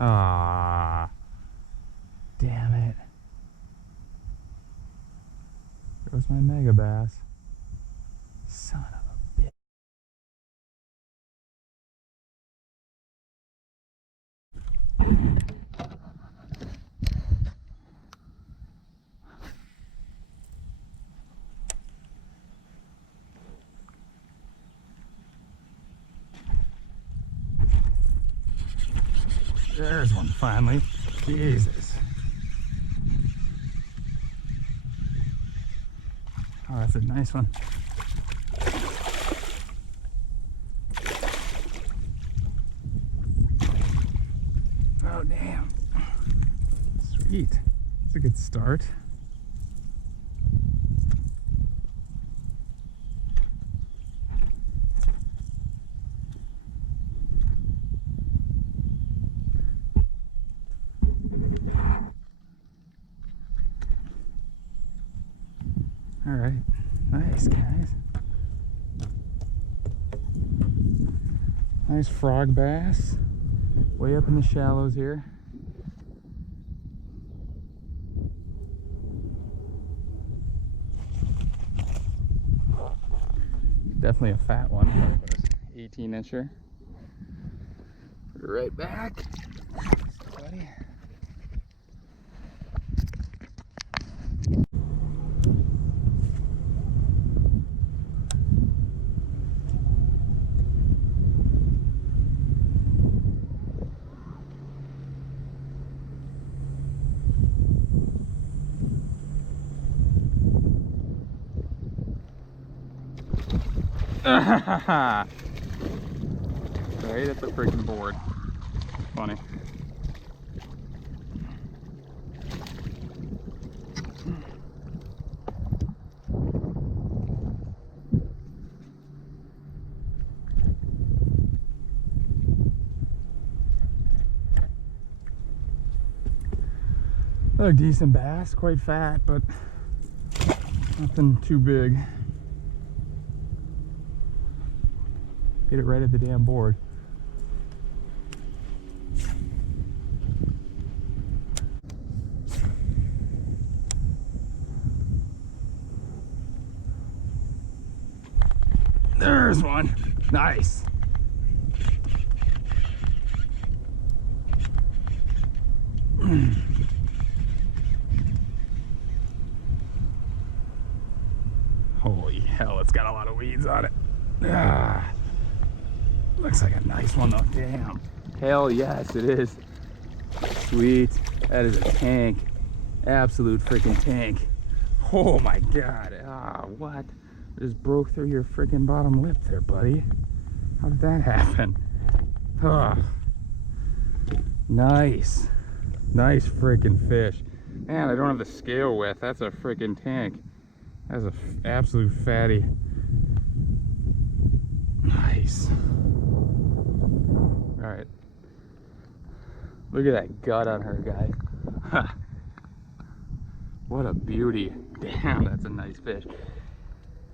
Ah, damn it. There's my mega bass. Son of a bitch. There's one finally. Jesus. Oh, that's a nice one. Oh, damn. Sweet. That's a good start. All right. Nice, guys. Nice frog bass. Way up in the shallows here. Definitely a fat one. Probably about an 18-incher. Put it right back. Buddy. Right at the freaking board. Funny. A decent bass, quite fat, but nothing too big. Get it right at the damn board. There's one. Nice. Holy hell, it's got a lot of weeds on it. Ah, looks like a nice one though. Damn. Hell yes, it is. Sweet. That is a tank. Absolute freaking tank. Oh my god. Ah, what? I just broke through your freaking bottom lip there, buddy. How did that happen? Ah. Nice. Nice freaking fish. Man, I don't have the scale width. That's a freaking tank. That's a absolute fatty. Nice. All right. Look at that gut on her, guys. What a beauty. Damn, that's a nice fish.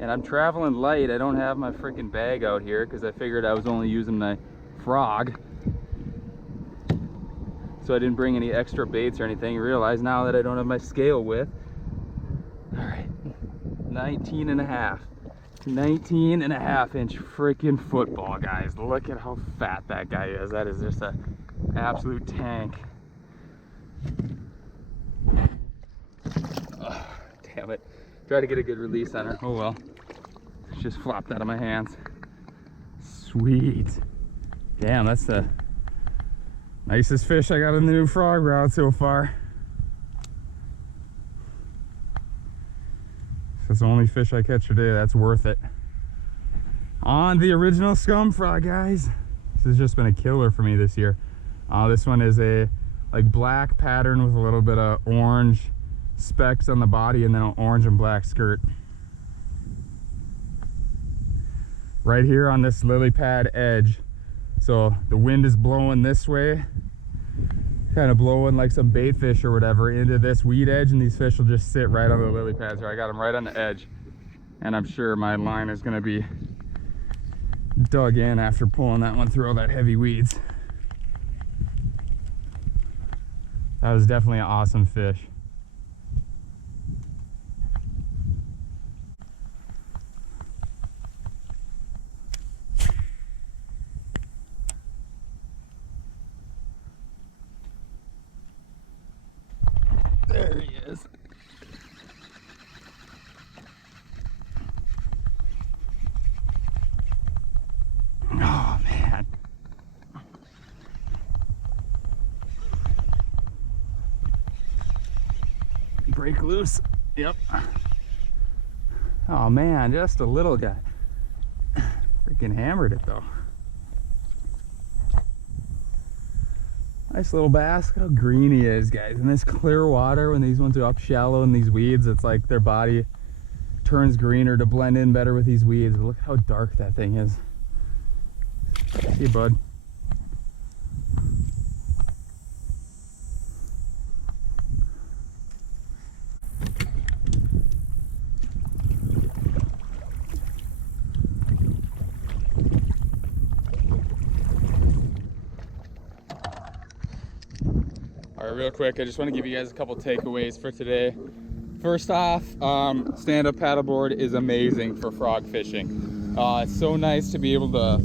And I'm traveling light. I don't have my freaking bag out here because I figured I was only using my frog. So I didn't bring any extra baits or anything. I realize now that I don't have my scale with. All right, 19 and a half. 19 and a half inch freaking football, guys. Look at how fat that guy is. That is just an absolute tank. Oh, damn it. Try to get a good release on her. Oh well. It's just flopped out of my hands. Sweet. Damn, that's the nicest fish I got in the new frog route so far. That's the only fish I catch today. That's worth it. On the original Scum frog, guys. This has just been a killer for me this year. This one is a like black pattern with a little bit of orange specks on the body and then an orange and black skirt. Right here on this lily pad edge. So the wind is blowing this way, kind of blowing like some bait fish or whatever into this weed edge, and these fish will just sit right on the lily pads here. I got them right on the edge, and I'm sure my line is going to be dug in after pulling that one through all that heavy weeds. That was definitely an awesome fish. There he is. Oh man. Break loose. Yep. Oh man, just a little guy. Freaking hammered it though. Nice little bass. Look how green he is, guys. In this clear water, when these ones are up shallow in these weeds, it's like their body turns greener to blend in better with these weeds. Look how dark that thing is. See you, bud. All right, real quick, I just want to give you guys a couple takeaways for today. First off, stand-up paddleboard is amazing for frog fishing. It's so nice to be able to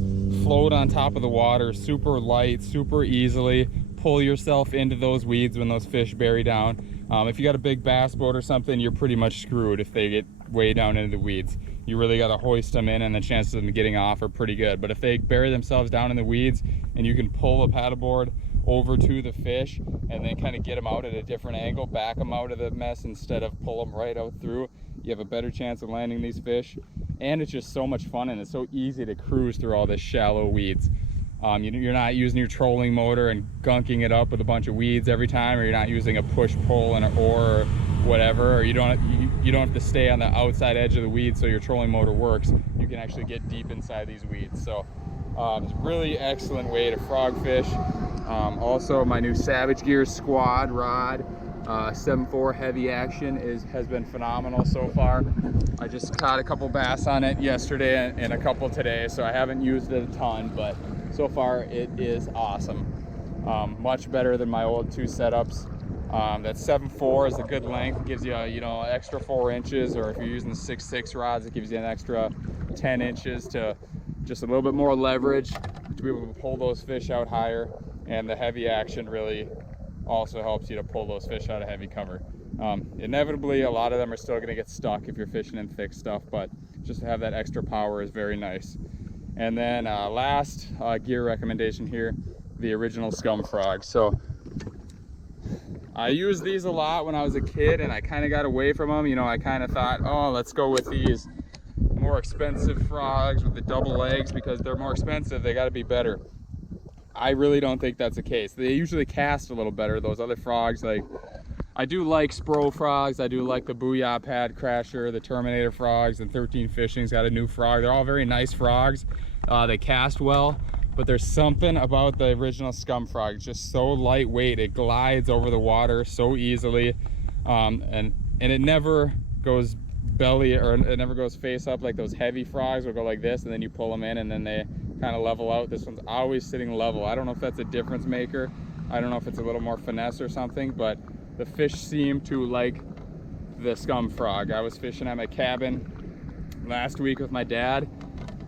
float on top of the water super light, super easily, pull yourself into those weeds when those fish bury down. If you got a big bass boat or something, you're pretty much screwed if they get way down into the weeds. You really got to hoist them in, and the chances of them getting off are pretty good. But if they bury themselves down in the weeds and you can pull the paddleboard over to the fish and then kind of get them out at a different angle, back them out of the mess instead of pull them right out through, you have a better chance of landing these fish. And it's just so much fun, and it's so easy to cruise through all this shallow weeds. You're not using your trolling motor and gunking it up with a bunch of weeds every time, or you're not using a push-pull and an oar or whatever, or you don't have to stay on the outside edge of the weeds so your trolling motor works. You can actually get deep inside these weeds. So it's a really excellent way to frog fish. Also, my new Savage Gear Squad rod, 7.4 heavy action has been phenomenal so far. I just caught a couple bass on it yesterday and a couple today, so I haven't used it a ton, but so far it is awesome. Much better than my old two setups. That 7.4 is a good length. It gives you extra 4 inches, or if you're using the 6.6 rods, it gives you an extra 10 inches to just a little bit more leverage to be able to pull those fish out higher. And the heavy action really also helps you to pull those fish out of heavy cover. Inevitably, a lot of them are still going to get stuck if you're fishing in thick stuff, but just to have that extra power is very nice. And then last gear recommendation here, the original Scum frog. So I used these a lot when I was a kid, and I kind of got away from them. I kind of thought, oh, let's go with these more expensive frogs with the double legs because they're more expensive. They got to be better. I really don't think that's the case. They usually cast a little better, those other frogs. Like, I do like Spro frogs. I do like the Booyah Pad Crasher, the Terminator frogs, and 13 Fishing's got a new frog. They're all very nice frogs. They cast well, but there's something about the original Scum frog. It's just so lightweight. It glides over the water so easily, and it never goes belly, or it never goes face up like those heavy frogs will go like this, and then you pull them in and then they kind of level out. This one's always sitting level. I don't know if that's a difference maker. I don't know if it's a little more finesse or something, but the fish seem to like the Scum frog. I was fishing at my cabin last week with my dad,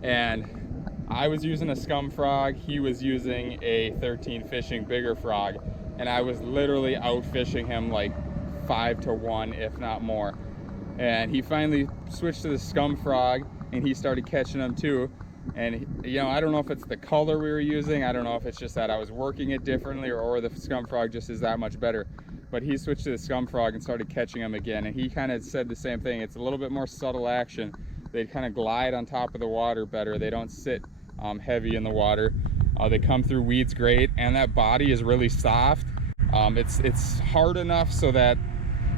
and I was using a Scum frog. He was using a 13 Fishing bigger frog, and I was literally out fishing him like 5 to 1, if not more. And he finally switched to the Scum frog, and he started catching them too. And I don't know if it's the color we were using. I don't know if it's just that I was working it differently, or the Scum frog just is that much better. But he switched to the Scum frog and started catching them again. And he kind of said the same thing. It's a little bit more subtle action. They kind of glide on top of the water better. They don't sit heavy in the water. They come through weeds great, and that body is really soft. It's hard enough so that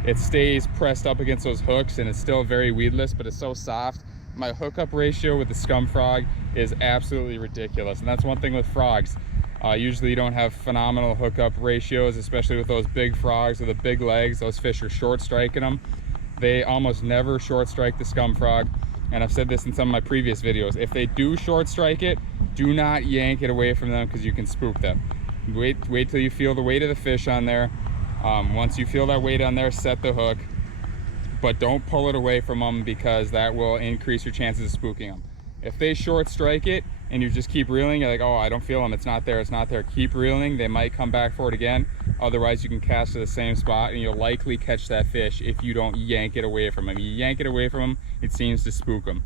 it stays pressed up against those hooks, and it's still very weedless, but it's so soft. My hookup ratio with the Scum frog is absolutely ridiculous, and that's one thing with frogs. Usually you don't have phenomenal hookup ratios, especially with those big frogs with the big legs. Those fish are short striking them. They almost never short strike the Scum frog, and I've said this in some of my previous videos. If they do short strike it, do not yank it away from them because you can spook them. Wait till you feel the weight of the fish on there. Once you feel that weight on there, set the hook, but don't pull it away from them, because that will increase your chances of spooking them. If they short strike it and you just keep reeling, you're like, oh, I don't feel them, it's not there, it's not there. Keep reeling, they might come back for it again. Otherwise, you can cast to the same spot and you'll likely catch that fish if you don't yank it away from them. You yank it away from them, it seems to spook them.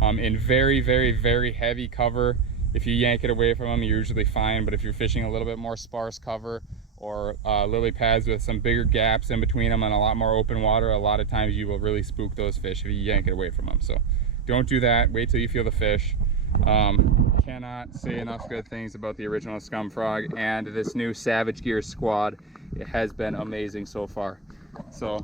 In very, very, very heavy cover, if you yank it away from them, you're usually fine. But if you're fishing a little bit more sparse cover, or lily pads with some bigger gaps in between them and a lot more open water, a lot of times you will really spook those fish if you yank it away from them. So don't do that. Wait till you feel the fish. Cannot say enough good things about the original Scum frog and this new Savage Gear squad. It has been amazing so far. So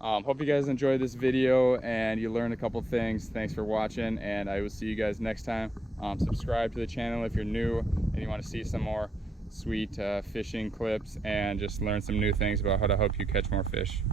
hope you guys enjoyed this video and you learned a couple things. Thanks for watching, and I will see you guys next time. Subscribe to the channel if you're new and you want to see some more sweet fishing clips and just learn some new things about how to help you catch more fish.